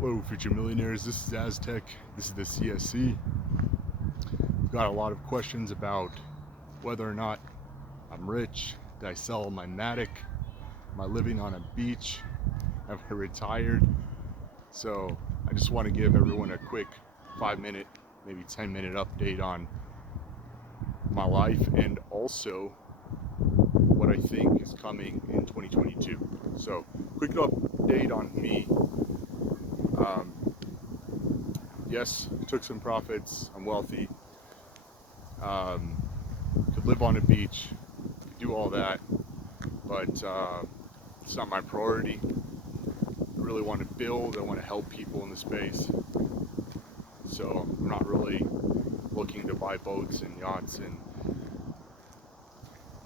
Hello, future millionaires. This is Aztec. This is the CSC. We've got a lot of questions about whether or not I'm rich. Did I sell my Matic? Am I living on a beach? Have I retired? So I just want to give everyone a quick 5-minute, maybe 10-minute update on my life and also what I think is coming in 2022. So quick update on me. Yes, took some profits. I'm wealthy. Could live on a beach, could do all that, but it's not my priority. I really want to build. I want to help people in the space. So I'm not really looking to buy boats and yachts and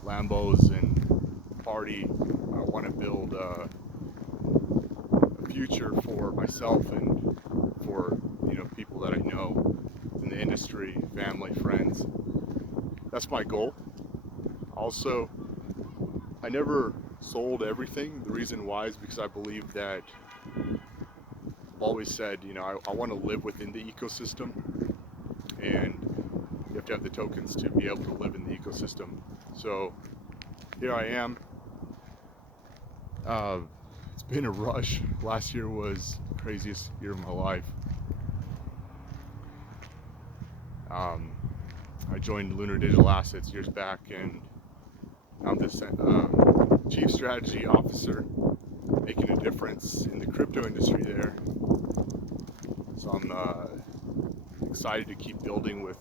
Lambos and party. I want to build a future for myself and for people that I know in the industry, family, friends. That's my goal. Also, I never sold everything. The reason why is because I believe that I've always said, I want to live within the ecosystem, and you have to have the tokens to be able to live in the ecosystem. So here I am. It's been a rush. Last year was the craziest year of my life. I joined Lunar Digital Assets years back, and I'm the chief strategy officer, making a difference in the crypto industry there. So I'm excited to keep building with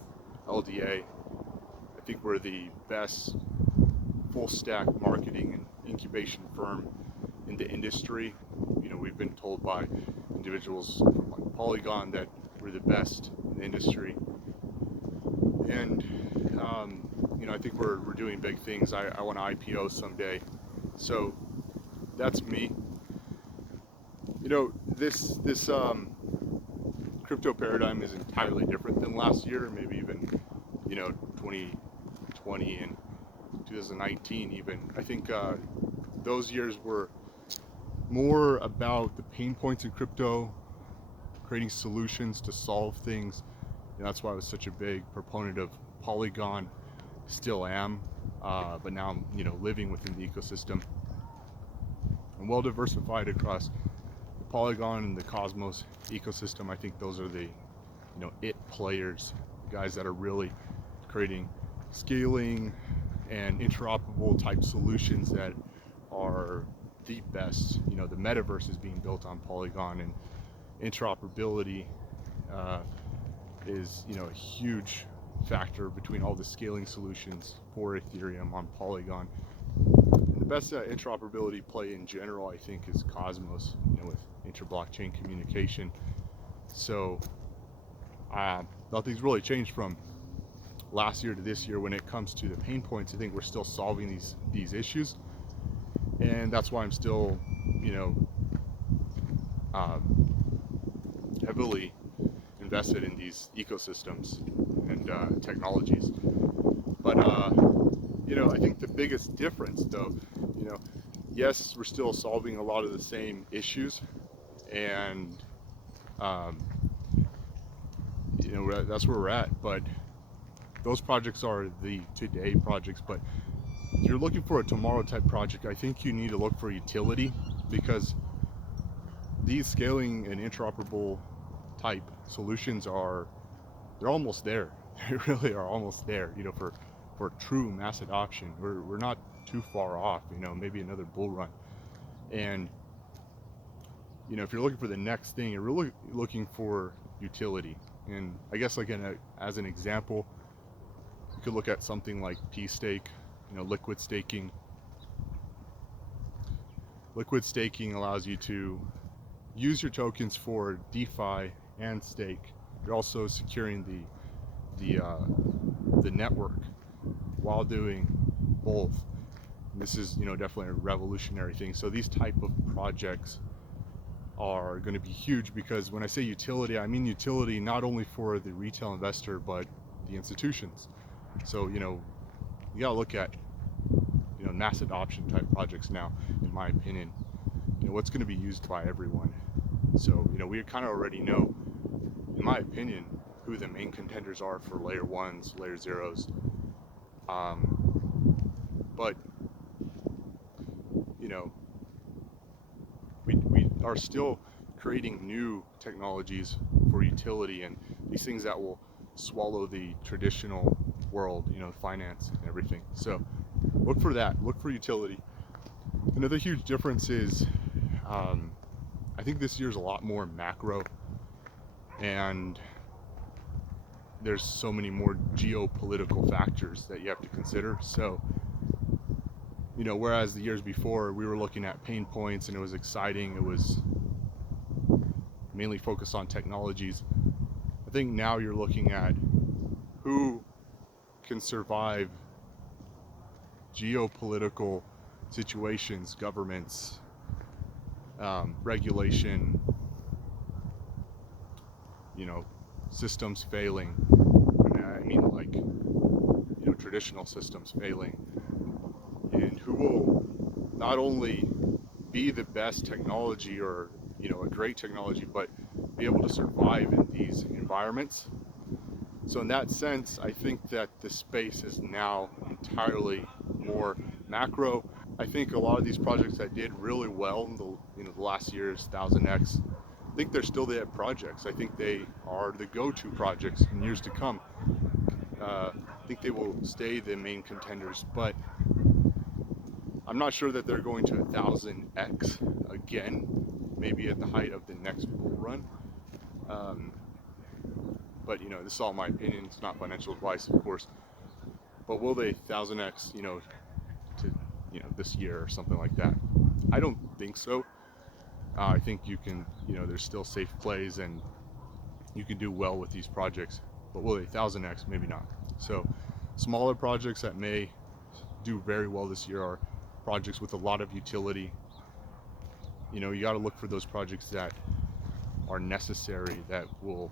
LDA. I think we're the best full stack marketing and incubation firm in the industry. We've been told by individuals from like Polygon that we're the best in the industry. And I think we're doing big things. I want to IPO someday. So that's me. This crypto paradigm is entirely different than last year, maybe even 2020 and 2019 even. I think those years were more about the pain points in crypto, creating solutions to solve things. That's why I was such a big proponent of Polygon, still am, but now I'm living within the ecosystem. I'm well diversified across the Polygon and the Cosmos ecosystem. I think those are the it players, guys that are really creating scaling and interoperable type solutions that are the best. The metaverse is being built on Polygon, and interoperability is a huge factor between all the scaling solutions for Ethereum on Polygon. And the best interoperability play in general, I think, is Cosmos, with inter-blockchain communication. So nothing's really changed from last year to this year when it comes to the pain points. I think we're still solving these issues, and that's why I'm still heavily invested in these ecosystems and technologies. But I think the biggest difference, though, yes, we're still solving a lot of the same issues, and that's where we're at. But those projects are the today projects. But if you're looking for a tomorrow type project, I think you need to look for utility, because these scaling and interoperable type solutions they're almost there. They really are almost there, for true mass adoption. We're not too far off, maybe another bull run. And if you're looking for the next thing, you're really looking for utility. And I guess as an example, you could look at something like pSTAKE, liquid staking. Liquid staking allows you to use your tokens for DeFi and stake. You're also securing the network while doing both. And this is definitely a revolutionary thing. So these type of projects are going to be huge, because when I say utility, I mean utility not only for the retail investor but the institutions. So you gotta look at mass adoption type projects now, in my opinion. What's going to be used by everyone. So, we kind of already know, in my opinion, who the main contenders are for layer ones, layer zeros. But, we are still creating new technologies for utility and these things that will swallow the traditional world, finance and everything. So look for that, look for utility. Another huge difference is, I think this year's a lot more macro, and there's so many more geopolitical factors that you have to consider. So, whereas the years before we were looking at pain points and it was exciting, it was mainly focused on technologies. I think now you're looking at who can survive geopolitical situations, governments, regulation, systems failing. I mean, like, traditional systems failing, and who will not only be the best technology or, a great technology, but be able to survive in these environments. So in that sense, I think that the space is now entirely more macro. I think a lot of these projects that did really well in the last year's 1000x, I think they're still the projects. I think they are the go-to projects in years to come. I think they will stay the main contenders, but I'm not sure that they're going to 1000x again, maybe at the height of the next bull run. But this is all my opinion. It's not financial advice, of course. But will they 1000x, to this year or something like that? I don't think so. I think you can, there's still safe plays and you can do well with these projects. But will they 1000x? Maybe not. So smaller projects that may do very well this year are projects with a lot of utility. You got to look for those projects that are necessary, that will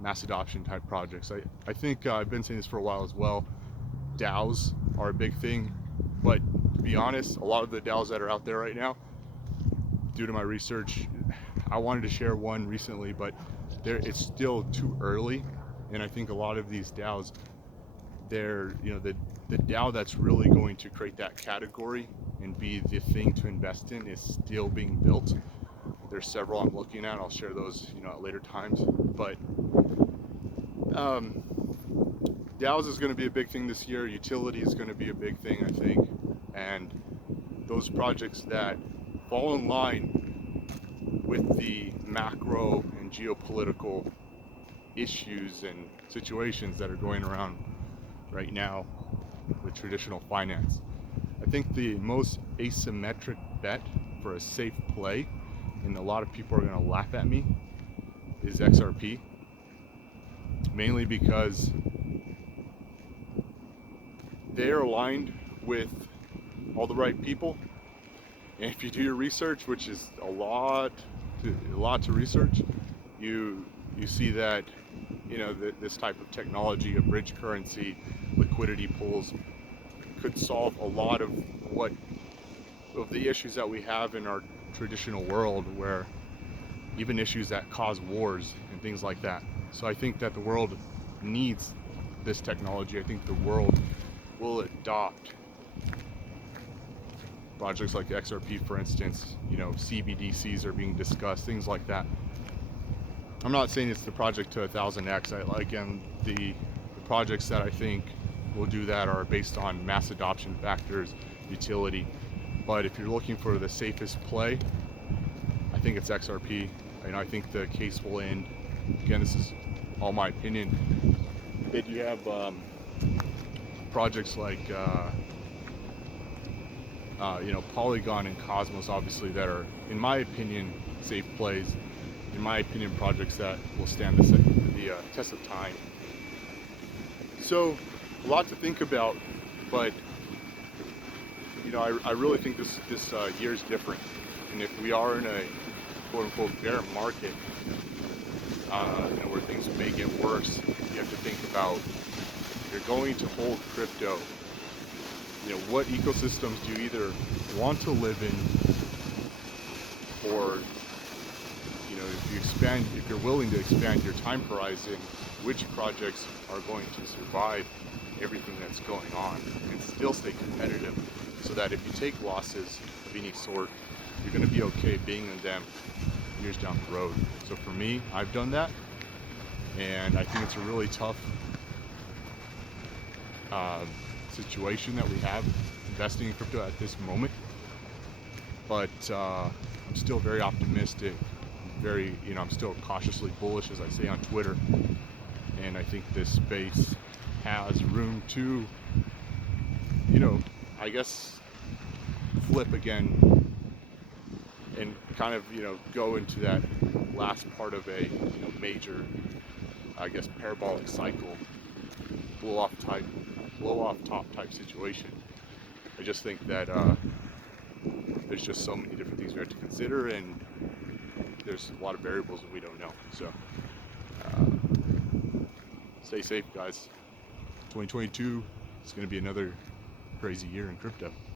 mass adoption type projects. I think I've been saying this for a while as well. DAOs are a big thing, but to be honest, a lot of the DAOs that are out there right now, due to my research, I wanted to share one recently, but it's still too early. And I think a lot of these DAOs, they're, the DAO that's really going to create that category and be the thing to invest in is still being built. There's several I'm looking at. I'll share those, at later times. But DAOs is going to be a big thing this year. Utility is going to be a big thing, I think. And those projects that fall in line with the macro and geopolitical issues and situations that are going around right now with traditional finance. I think the most asymmetric bet for a safe play, and a lot of people are going to laugh at me, is XRP. Mainly because they're aligned with all the right people. And if you do your research, which is a lot to research, you see that this type of technology, a bridge currency, liquidity pools, could solve a lot of the issues that we have in our traditional world, where even issues that cause wars and things like that. So I think that the world needs this technology. I think the world will adopt projects like XRP, for instance. CBDCs are being discussed, things like that. I'm not saying it's the project to 1000x. Again, the projects that I think will do that are based on mass adoption factors, utility. But if you're looking for the safest play, I think it's XRP. I think the case will end. Again, this is all my opinion. Then you have projects like Polygon and Cosmos, obviously, that are, in my opinion, safe plays. In my opinion, projects that will stand the test of time. So, a lot to think about, but I really think this year is different. And if we are in a quote-unquote bear market, where things may get worse, you have to think about, if you're going to hold crypto, what ecosystems do you either want to live in, or if you're willing to expand your time horizon, which projects are going to survive everything that's going on and still stay competitive, so that if you take losses of any sort, you're going to be okay being in them years down the road. So for me, I've done that, and I think it's a really tough situation that we have investing in crypto at this moment. But I'm still very optimistic, I'm still cautiously bullish, as I say on Twitter, and I think this space has room to, I guess, flip again and kind of, go into that last part of a major, I guess, parabolic cycle, blow off top type situation. I just think that there's just so many different things we have to consider, and there's a lot of variables that we don't know. So stay safe, guys. 2022 is going to be another crazy year in crypto.